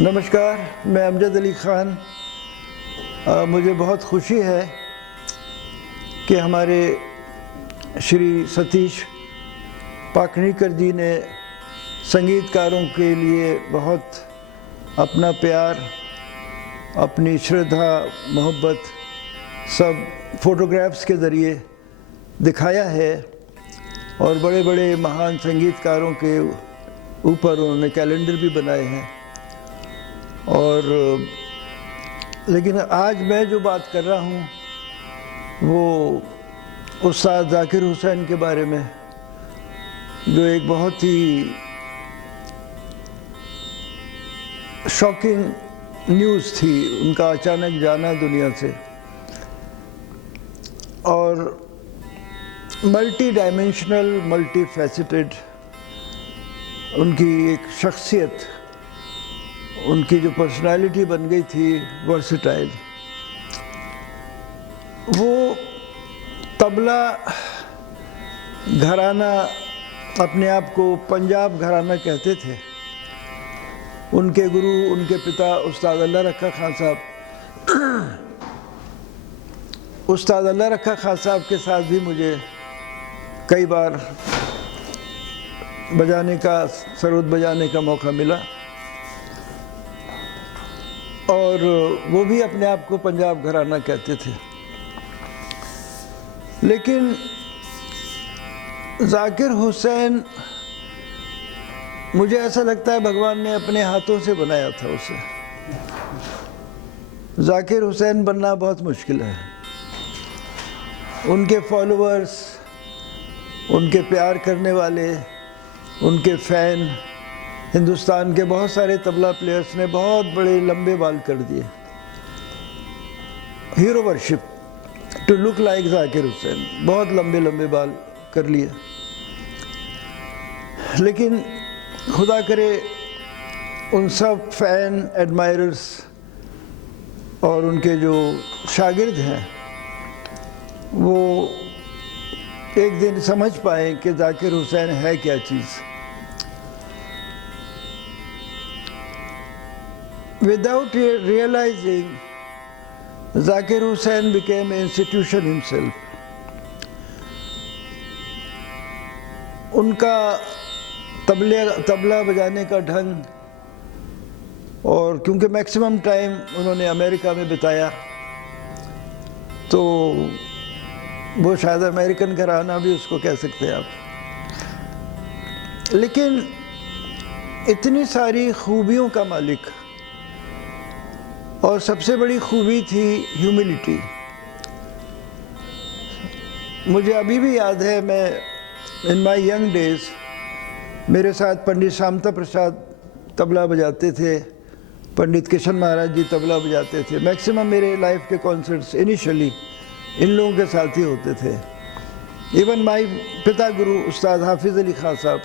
नमस्कार, मैं अमजद अली ख़ान। मुझे बहुत खुशी है कि हमारे श्री सतीश पाकनीकर जी ने संगीतकारों के लिए बहुत अपना प्यार, अपनी श्रद्धा, मोहब्बत सब फोटोग्राफ्स के ज़रिए दिखाया है और बड़े बड़े महान संगीतकारों के ऊपर उन्होंने कैलेंडर भी बनाए हैं। और लेकिन आज मैं जो बात कर रहा हूँ वो उस्ताद ज़ाकिर हुसैन के बारे में, जो एक बहुत ही शॉकिंग न्यूज़ थी, उनका अचानक जाना दुनिया से। और मल्टी डायमेंशनल, मल्टी फैसेटेड उनकी एक शख्सियत, उनकी जो पर्सनालिटी बन गई थी, वर्सेटाइल। वो तबला घराना, अपने आप को पंजाब घराना कहते थे। उनके गुरु, उनके पिता उस्ताद अल्लाह रखा खान साहब, उस्ताद अल्लाह रखा खान साहब के साथ भी मुझे कई बार बजाने का, सरोद बजाने का मौका मिला। और वो भी अपने आप को पंजाब घराना कहते थे। लेकिन ज़ाकिर हुसैन, मुझे ऐसा लगता है भगवान ने अपने हाथों से बनाया था उसे। ज़ाकिर हुसैन बनना बहुत मुश्किल है। उनके फॉलोअर्स, उनके प्यार करने वाले, उनके फ़ैन, हिंदुस्तान के बहुत सारे तबला प्लेयर्स ने बहुत बड़े लंबे बाल कर दिए। Hero worship to look like Zakir Hussain, बहुत लंबे लंबे बाल कर लिए। लेकिन खुदा करे उन सब फ़ैन, एडमायरर्स और उनके जो शागिर्द हैं, वो एक दिन समझ पाए कि ज़ाकिर हुसैन है क्या चीज़। Without realizing, Zakir Hussain became an institution himself. उनका तबला बजाने का ढंग, और क्योंकि मैक्सिमम टाइम उन्होंने अमेरिका में बिताया, तो वो शायद अमेरिकन घराना भी उसको कह सकते हैं आप। लेकिन इतनी सारी खूबियों का मालिक, और सबसे बड़ी खूबी थी ह्यूमिलिटी। मुझे अभी भी याद है, मैं इन माय यंग डेज, मेरे साथ पंडित शामता प्रसाद तबला बजाते थे, पंडित किशन महाराज जी तबला बजाते थे। मैक्सिमम मेरे लाइफ के कॉन्सर्ट्स इनिशियली इन लोगों के साथ ही होते थे। इवन माय पिता गुरु उस्ताद हाफिज़ अली खान साहब,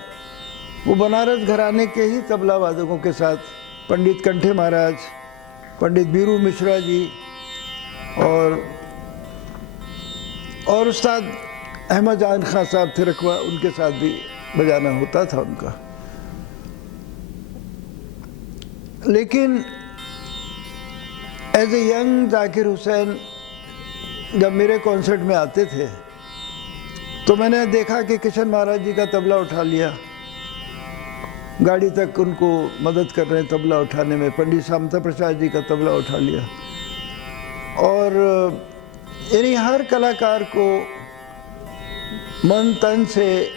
वो बनारस घराने के ही तबला वादकों के साथ, पंडित कंठे महाराज, पंडित बीरू मिश्रा जी और उस्ताद अहमद जान खान साहब थे रखवा, उनके साथ भी बजाना होता था उनका। लेकिन as a young Zakir Hussain जब मेरे कॉन्सर्ट में आते थे, तो मैंने देखा कि किशन महाराज जी का तबला उठा लिया, गाड़ी तक उनको मदद कर रहे हैं तबला उठाने में। पंडित शामता प्रसाद जी का तबला उठा लिया। और यानी हर कलाकार को मन तन से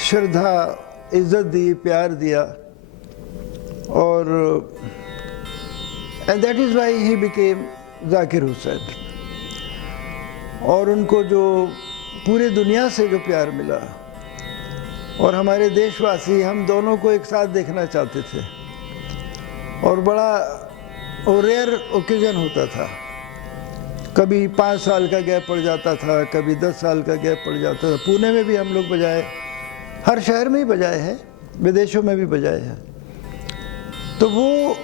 श्रद्धा, इज़्ज़त दी, प्यार दिया। और and that is why he became Zakir Hussain. और उनको जो पूरे दुनिया से जो प्यार मिला, और हमारे देशवासी, हम दोनों को एक साथ देखना चाहते थे। और बड़ा रेयर ओकेजन होता था, कभी 5 साल का गैप पड़ जाता था, कभी 10 साल का गैप पड़ जाता था। पुणे में भी हम लोग बजाए, हर शहर में ही बजाए हैं, विदेशों में भी बजाए हैं। तो वो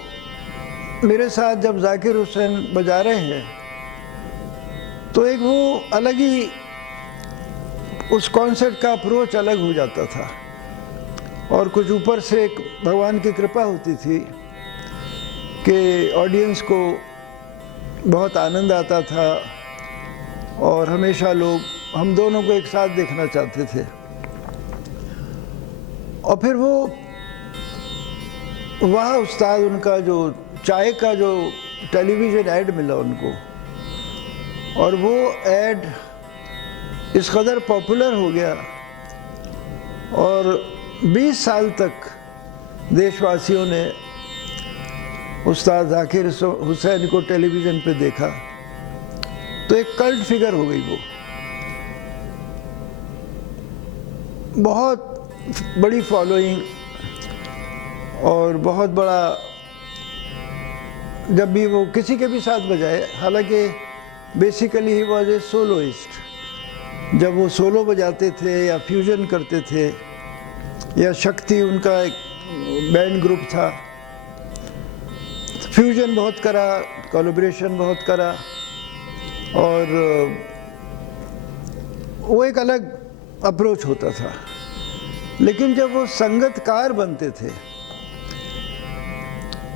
मेरे साथ जब ज़ाकिर हुसैन बजा रहे हैं, तो एक वो अलग ही, उस कॉन्सर्ट का अप्रोच अलग हो जाता था। और कुछ ऊपर से एक भगवान की कृपा होती थी कि ऑडियंस को बहुत आनंद आता था और हमेशा लोग हम दोनों को एक साथ देखना चाहते थे। और फिर वो वह उस्ताद, उनका जो चाय का जो टेलीविज़न ऐड मिला उनको, और वो ऐड इस कदर पॉपुलर हो गया और 20 साल तक देशवासियों ने उस्ताद जाकिर हुसैन को टेलीविज़न पे देखा, तो एक कल्ट फिगर हो गई वो। बहुत बड़ी फॉलोइंग और बहुत बड़ा, जब भी वो किसी के भी साथ बजाए, हालांकि basically he was a soloist, जब वो सोलो बजाते थे या फ्यूजन करते थे, या शक्ति उनका एक बैंड ग्रुप था, फ्यूजन बहुत करा, कोलैबोरेशन बहुत करा, और वो एक अलग अप्रोच होता था। लेकिन जब वो संगतकार बनते थे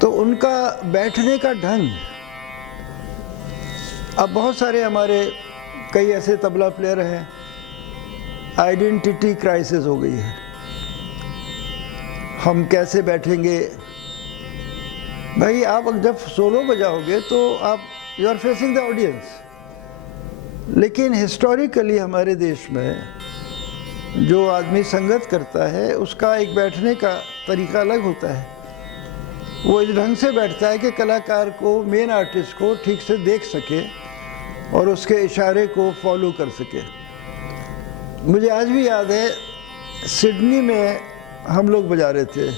तो उनका बैठने का ढंग, अब बहुत सारे हमारे कई ऐसे तबला प्लेयर हैं, आइडेंटिटी क्राइसिस हो गई है, हम कैसे बैठेंगे। भाई आप जब सोलो बजाओगे तो आप you are facing the audience, लेकिन हिस्टोरिकली हमारे देश में जो आदमी संगत करता है उसका एक बैठने का तरीका अलग होता है। वो इस ढंग से बैठता है कि कलाकार को, मेन आर्टिस्ट को ठीक से देख सके और उसके इशारे को फॉलो कर सके। मुझे आज भी याद है, सिडनी में हम लोग बजा रहे थे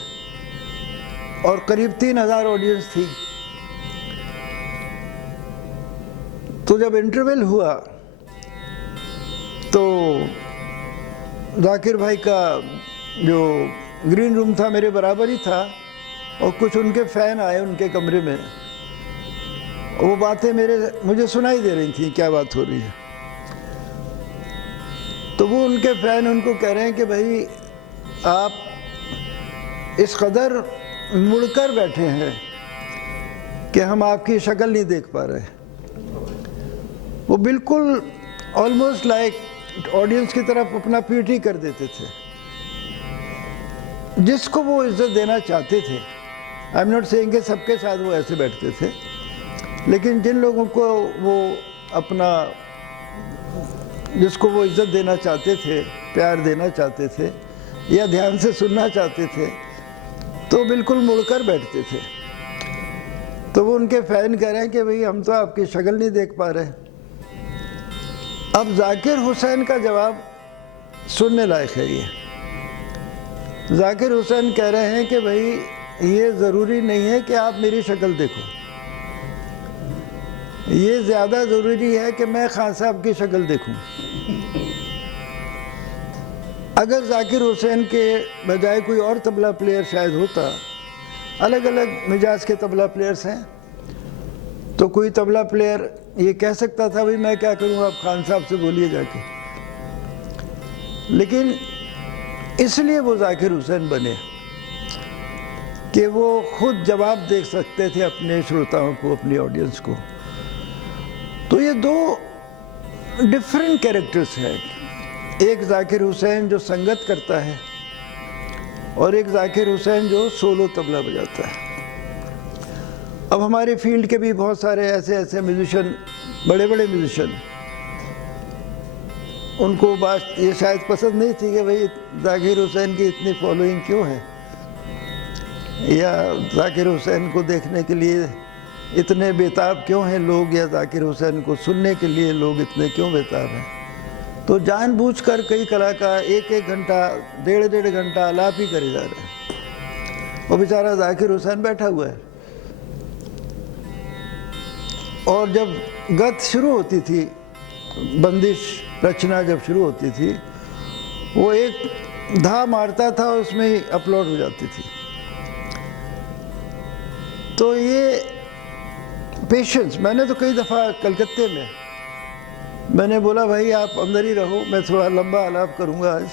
और करीब 3000 ऑडियंस थी। तो जब इंटरवल हुआ तो जाकिर भाई का जो ग्रीन रूम था मेरे बराबर ही था, और कुछ उनके फ़ैन आए उनके कमरे में, वो बातें मुझे सुनाई दे रही थी, क्या बात हो रही है। तो वो उनके फ़ैन उनको कह रहे हैं कि भाई आप इस कदर मुड़कर बैठे हैं कि हम आपकी शक्ल नहीं देख पा रहे। वो बिल्कुल ऑलमोस्ट लाइक ऑडियंस की तरफ अपना पीठ ही कर देते थे। जिसको वो इज्जत देना चाहते थे, आई एम नॉट सेइंग कि सबके साथ वो ऐसे बैठते थे, लेकिन जिन लोगों को वो अपना, जिसको वो इज्जत देना चाहते थे, प्यार देना चाहते थे या ध्यान से सुनना चाहते थे, तो बिल्कुल मुड़कर बैठते थे। तो वो उनके फ़ैन कह रहे हैं कि भाई हम तो आपकी शक्ल नहीं देख पा रहे। अब जाकिर हुसैन का जवाब सुनने लायक है। ये जाकिर हुसैन कह रहे हैं कि भाई ये ज़रूरी नहीं है कि आप मेरी शक्ल देखो, ये ज़्यादा ज़रूरी है कि मैं खान साहब की शक्ल देखूं। अगर जाकिर हुसैन के बजाय कोई और तबला प्लेयर शायद होता, अलग अलग मिजाज के तबला प्लेयर्स हैं, तो कोई तबला प्लेयर ये कह सकता था भाई मैं क्या करूं, आप खान साहब से बोलिए जाके। लेकिन इसलिए वो जाकिर हुसैन बने कि वो खुद जवाब दे सकते थे अपने श्रोताओं को, अपनी ऑडियंस को। तो ये दो डिफरेंट कैरेक्टर्स हैं, एक जाकिर हुसैन जो संगत करता है और एक जाकिर हुसैन जो सोलो तबला बजाता है। अब हमारे फील्ड के भी बहुत सारे ऐसे म्यूजिशियन, बड़े बड़े म्यूजिशियन, उनको बात ये शायद पसंद नहीं थी कि भाई जाकिर हुसैन की इतनी फॉलोइंग क्यों है, या जाकिर हुसैन को देखने के लिए इतने बेताब क्यों हैं लोग, या जाकिर हुसैन को सुनने के लिए लोग इतने क्यों बेताब हैं। तो जानबूझकर कई कलाकार एक एक घंटा, डेढ़ घंटा आलाप ही करे जा रहे हैं, वो बेचारा जाकिर हुसैन बैठा हुआ है। और जब गत शुरू होती थी, बंदिश रचना जब शुरू होती थी, वो एक धा मारता था, उसमें ही अपलोड हो जाती थी। तो ये पेशेंस, मैंने तो कई दफ़ा कलकत्ते में मैंने बोला भाई आप अंदर ही रहो, मैं थोड़ा लंबा आलाप करूँगा आज,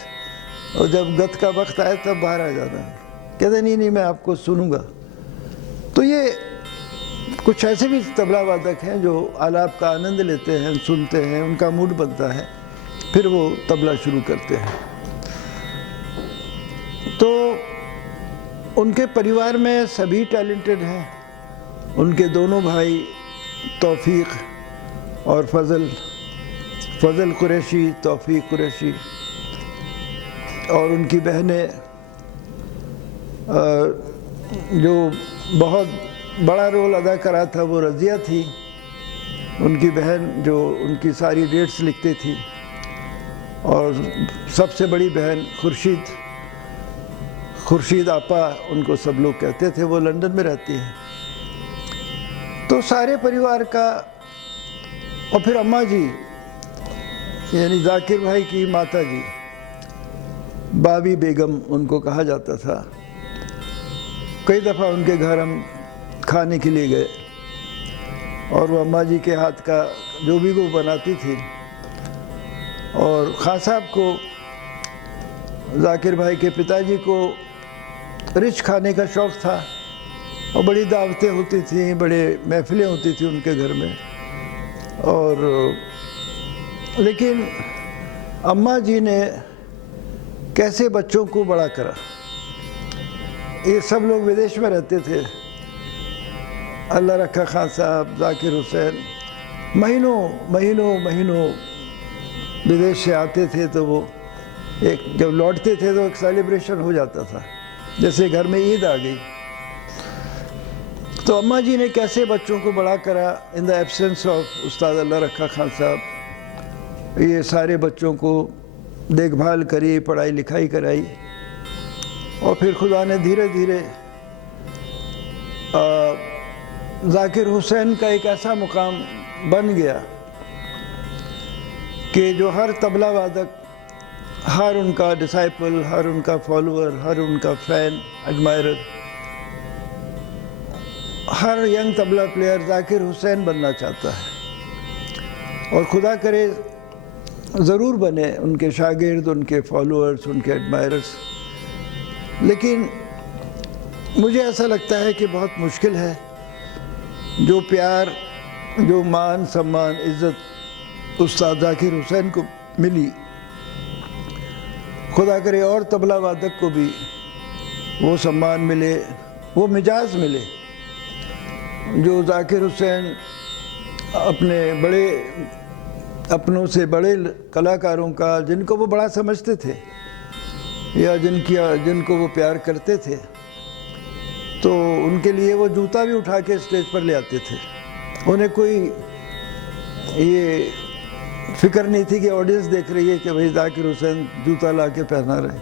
और जब गत का वक्त आए तब बाहर आ जाना। कहते नहीं मैं आपको सुनूंगा। तो ये कुछ ऐसे भी तबला वादक हैं जो आलाप का आनंद लेते हैं, सुनते हैं, उनका मूड बनता है, फिर वो तबला शुरू करते हैं। तो उनके परिवार में सभी टैलेंटेड हैं। उनके दोनों भाई तौफीक और फजल कुरैशी, तौफीक कुरैशी, और उनकी बहनें जो बहुत बड़ा रोल अदा करा था वो रज़िया थी, उनकी बहन जो उनकी सारी डेट्स लिखती थी, और सबसे बड़ी बहन खुर्शीद आपा उनको सब लोग कहते थे, वो लंदन में रहती है। तो सारे परिवार का, और फिर अम्मा जी यानी जाकिर भाई की माता जी, बाबी बेगम उनको कहा जाता था। कई दफ़ा उनके घर हम खाने के लिए गए और वो अम्मा जी के हाथ का जो भी वो बनाती थी। और खान साहब को, जाकिर भाई के पिताजी को रिच खाने का शौक़ था और बड़ी दावतें होती थी, बड़े महफिलें होती थी उनके घर में। और लेकिन अम्मा जी ने कैसे बच्चों को बड़ा करा। ये सब लोग विदेश में रहते थे, अल्लाह रखा खान साहब, जाकिर हुसैन महीनों विदेश से आते थे, तो वो जब लौटते थे तो एक सेलिब्रेशन हो जाता था, जैसे घर में ईद आ गई। तो अम्मा जी ने कैसे बच्चों को बड़ा करा इन द एब्सेंस ऑफ उस्ताद अल्लाह रखा खान साहब। ये सारे बच्चों को देखभाल करी, पढ़ाई लिखाई कराई, और फिर खुदा ने धीरे धीरे जाकिर हुसैन का एक ऐसा मुकाम बन गया कि जो हर तबला वादक, हर उनका डिसाइपल, हर उनका फॉलोअर, हर उनका फैन, एडमायरर, हर यंग तबला प्लेयर जाकिर हुसैन बनना चाहता है। और खुदा करे ज़रूर बने उनके शागिर्द, उनके फॉलोअर्स, उनके एडमायरर्स। लेकिन मुझे ऐसा लगता है कि बहुत मुश्किल है। जो प्यार, जो मान सम्मान, इज़्ज़त उस्ताद जाकिर हुसैन को मिली, खुदा करे और तबला वादक को भी वो सम्मान मिले, वो मिजाज मिले जो जाकिर हुसैन अपनों से बड़े कलाकारों का, जिनको वो बड़ा समझते थे या जिनको वो प्यार करते थे, तो उनके लिए वो जूता भी उठा के स्टेज पर ले आते थे। उन्हें कोई ये फिक्र नहीं थी कि ऑडियंस देख रही है कि भाई जाकिर हुसैन जूता ला के पहना रहे।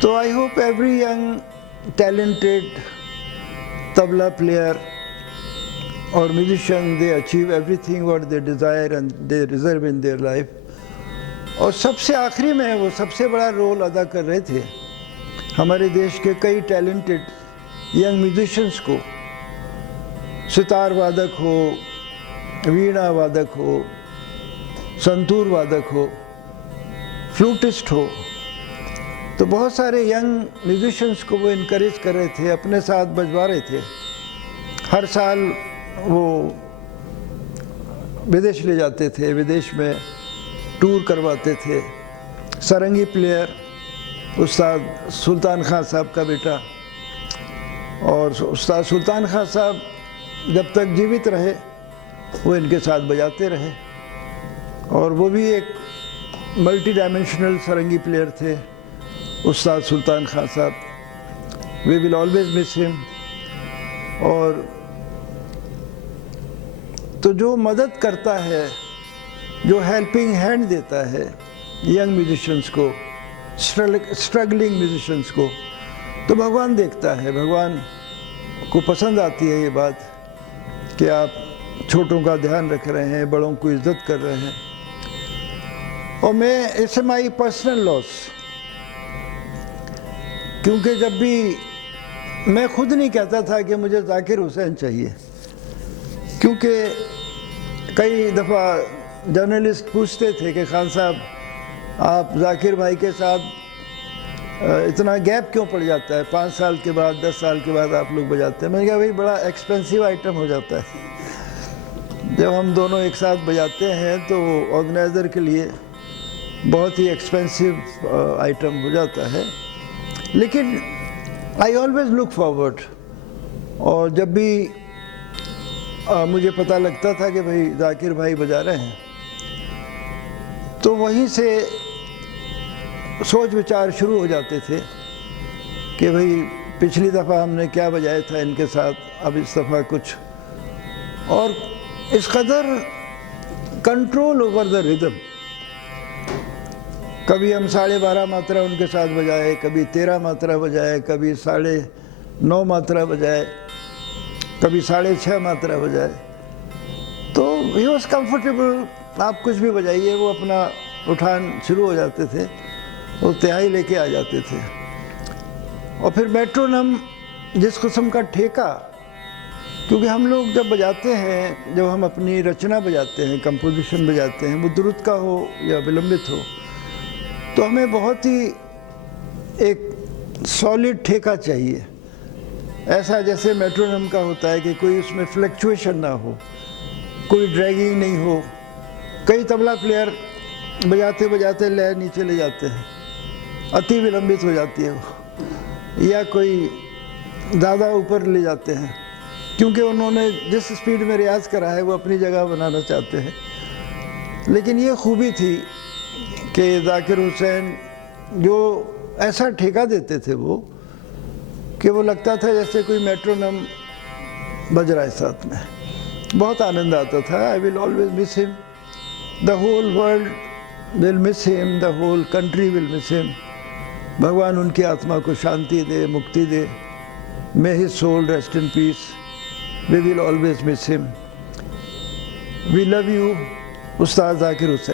तो I hope every young talented tabla player और musician, they achieve everything what they desire and they deserve in their life. और सबसे आखिरी में वो सबसे बड़ा रोल अदा कर रहे थे हमारे देश के कई टैलेंटेड यंग म्यूजिशियंस को, सितार वादक हो, वीणा वादक हो, संतूर वादक हो, फ्लूटिस्ट हो। तो बहुत सारे यंग म्यूजिशियंस को वो इनकरेज कर रहे थे, अपने साथ बजवा रहे थे। हर साल वो विदेश ले जाते थे, विदेश में टूर करवाते थे। सारंगी प्लेयर उस्ताद सुल्तान खान साहब का बेटा, और उस्ताद सुल्तान खान साहब जब तक जीवित रहे वो इनके साथ बजाते रहे, और वो भी एक मल्टी डायमेंशनल सारंगी प्लेयर थे उस्ताद Sultan Khan Saheb. We will always miss him. और तो जो मदद करता है, जो हेल्पिंग हैंड देता है यंग म्यूजिशियंस को, स्ट्रगलिंग म्यूजिशियंस को, तो भगवान देखता है। भगवान को पसंद आती है ये बात कि आप छोटों का ध्यान रख रहे हैं, बड़ों को इज्जत कर रहे हैं। और मैं, इट्स माई पर्सनल लॉस, क्योंकि जब भी मैं खुद नहीं कहता था कि मुझे जाकिर हुसैन चाहिए, क्योंकि कई दफ़ा जर्नलिस्ट पूछते थे कि खान साहब आप जाकिर भाई के साथ इतना गैप क्यों पड़ जाता है, 5 साल के बाद 10 साल के बाद आप लोग बजाते हैं। मैंने कहा भाई बड़ा एक्सपेंसिव आइटम हो जाता है। जब हम दोनों एक साथ बजाते हैं तो ऑर्गेनाइज़र के लिए बहुत ही एक्सपेंसिव आइटम हो जाता है। लेकिन आई ऑलवेज लुक फॉरवर्ड, और जब भी मुझे पता लगता था कि भाई जाकिर भाई बजा रहे हैं, तो वहीं से सोच विचार शुरू हो जाते थे कि भाई पिछली दफ़ा हमने क्या बजाया था इनके साथ, अब इस दफ़ा कुछ। और इस कदर कंट्रोल ओवर द रिदम, कभी हम 12.5 मात्रा उनके साथ बजाए, कभी 13 मात्रा बजाए, कभी 9.5 मात्रा बजाए, कभी 6.5 मात्रा बजाए। तो ही वॉज कम्फर्टेबल, आप कुछ भी बजाइए, वो अपना उठान शुरू हो जाते थे, वो तिहाई लेके आ जाते थे। और फिर मेट्रोनम, जिस किस्म का ठेका, क्योंकि हम लोग जब बजाते हैं, जब हम अपनी रचना बजाते हैं, कंपोजिशन बजाते हैं, वो द्रुत का हो या विलंबित हो, तो हमें बहुत ही एक सॉलिड ठेका चाहिए, ऐसा जैसे मेट्रोनम का होता है कि कोई उसमें फ्लक्चुएशन ना हो, कोई ड्रैगिंग नहीं हो। कई तबला प्लेयर बजाते बजाते लय नीचे ले जाते हैं, अति विलंबित हो जाती है वो, या कोई ज़्यादा ऊपर ले जाते हैं, क्योंकि उन्होंने जिस स्पीड में रियाज़ करा है वो अपनी जगह बनाना चाहते हैं। लेकिन ये खूबी थी कि जाकिर हुसैन जो ऐसा ठेका देते थे वो, कि वो लगता था जैसे कोई मेट्रोनम बज रहा है साथ में, बहुत आनंद आता था। I will always miss him, the whole world will miss him, the whole country will miss him. भगवान उनकी आत्मा को शांति दे, मुक्ति दे। May his soul rest in peace, we will always miss him. We love you Ustad Zakir Hussain.